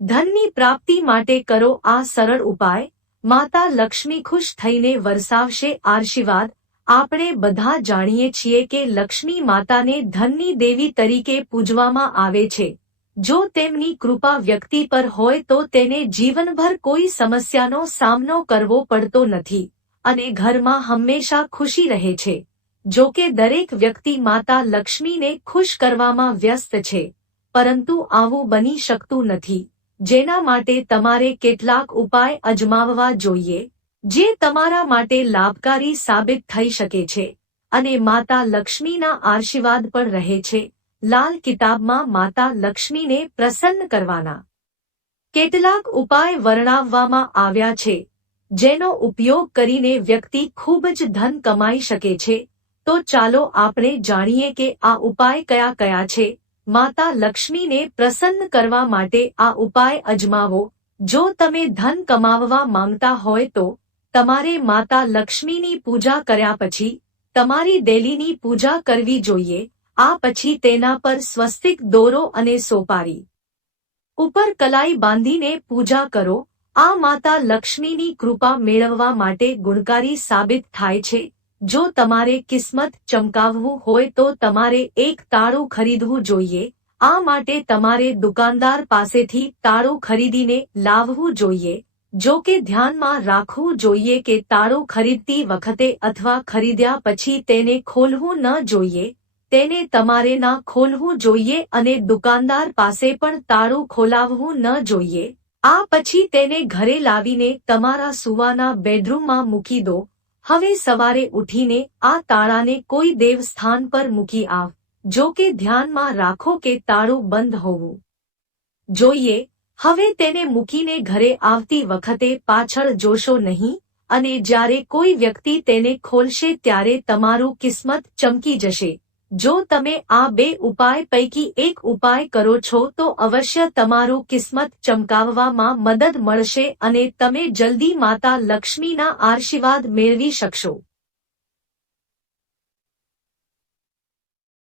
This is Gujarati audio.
ધનની પ્રાપ્તિ માટે કરો આ સરળ ઉપાય. માતા લક્ષ્મી ખુશ થઈને વરસાવશે આશીર્વાદ. આપણે બધા જાણીએ છીએ કે લક્ષ્મી માતાને ધનની દેવી તરીકે પૂજવામાં આવે છે. જો તેમની કૃપા વ્યક્તિ પર હોય તો તેને જીવનભર કોઈ સમસ્યાનો સામનો કરવો પડતો નથી અને ઘરમાં હંમેશા ખુશી રહે છે. જો કે દરેક વ્યક્તિ માતા લક્ષ્મીને ખુશ કરવામાં વ્યસ્ત છે, પરંતુ આવું બની શકતું નથી, જેના માટે તમારે કેટલાક ઉપાય અજમાવવા જોઈએ, જે તમારા માટે લાભકારી સાબિત થઈ શકે છે અને માતા લક્ષ્મીના આશીર્વાદ પણ રહે છે. લાલ કિતાબમાં માતા લક્ષ્મીને પ્રસન્ન કરવાના કેટલાક ઉપાય વર્ણવવામાં આવ્યા છે, જેનો ઉપયોગ કરીને વ્યક્તિ ખૂબ જ ધન કમાઈ શકે છે. તો ચાલો આપણે જાણીએ કે આ ઉપાય કયા કયા છે. માતા લક્ષ્મીને પ્રસન્ન કરવા માટે આ ઉપાય અજમાવો. જો તમે ધન કમાવવા માંગતા હોય તો તમારે માતા લક્ષ્મીની પૂજા કર્યા પછી તમારી દેલીની પૂજા કરવી જોઈએ. આ પછી તેના પર સ્વસ્તિક દોરો અને સોપારી ઉપર કલાઈ બાંધીને પૂજા કરો. આ માતા લક્ષ્મીની કૃપા મેળવવા માટે ગુણકારી સાબિત થાય છે. જો તમારે કિસ્મત ચમકાવવું હોય તો તમારે એક તાળું ખરીદવું જોઈએ. આ માટે તમારે દુકાનદાર પાસેથી તાળું ખરીદીને લાવવું જોઈએ. જો કે ધ્યાનમાં રાખવું જોઈએ કે તાળું ખરીદતી વખતે અથવા ખરીદ્યા પછી તેને ખોલવું ન જોઈએ. તેને તમારે ના ખોલવું જોઈએ અને દુકાનદાર પાસે પણ તાળું ખોલાવવું ન જોઈએ. આ પછી તેને ઘરે લાવીને તમારા સૂવાના બેડરૂમમાં મૂકી દો. હવે સવારે ઉઠીને આ તાળાને કોઈ દેવસ્થાન પર મૂકી આવ. જો કે ધ્યાનમાં રાખો કે તાળું બંધ હોવું જોઈએ. હવે તેને મૂકીને ઘરે આવતી વખતે પાછળ જોશો નહીં અને જ્યારે કોઈ વ્યક્તિ તેને ખોલશે ત્યારે તમારું કિસ્મત ચમકી જશે. જો તમે આ બે ઉપાય પૈકી એક ઉપાય કરો છો તો અવશ્ય તમારું કિસ્મત ચમકાવવામાં મદદ મળશે અને તમે જલ્દી માતા લક્ષ્મીના આશીર્વાદ મેળવી શકશો.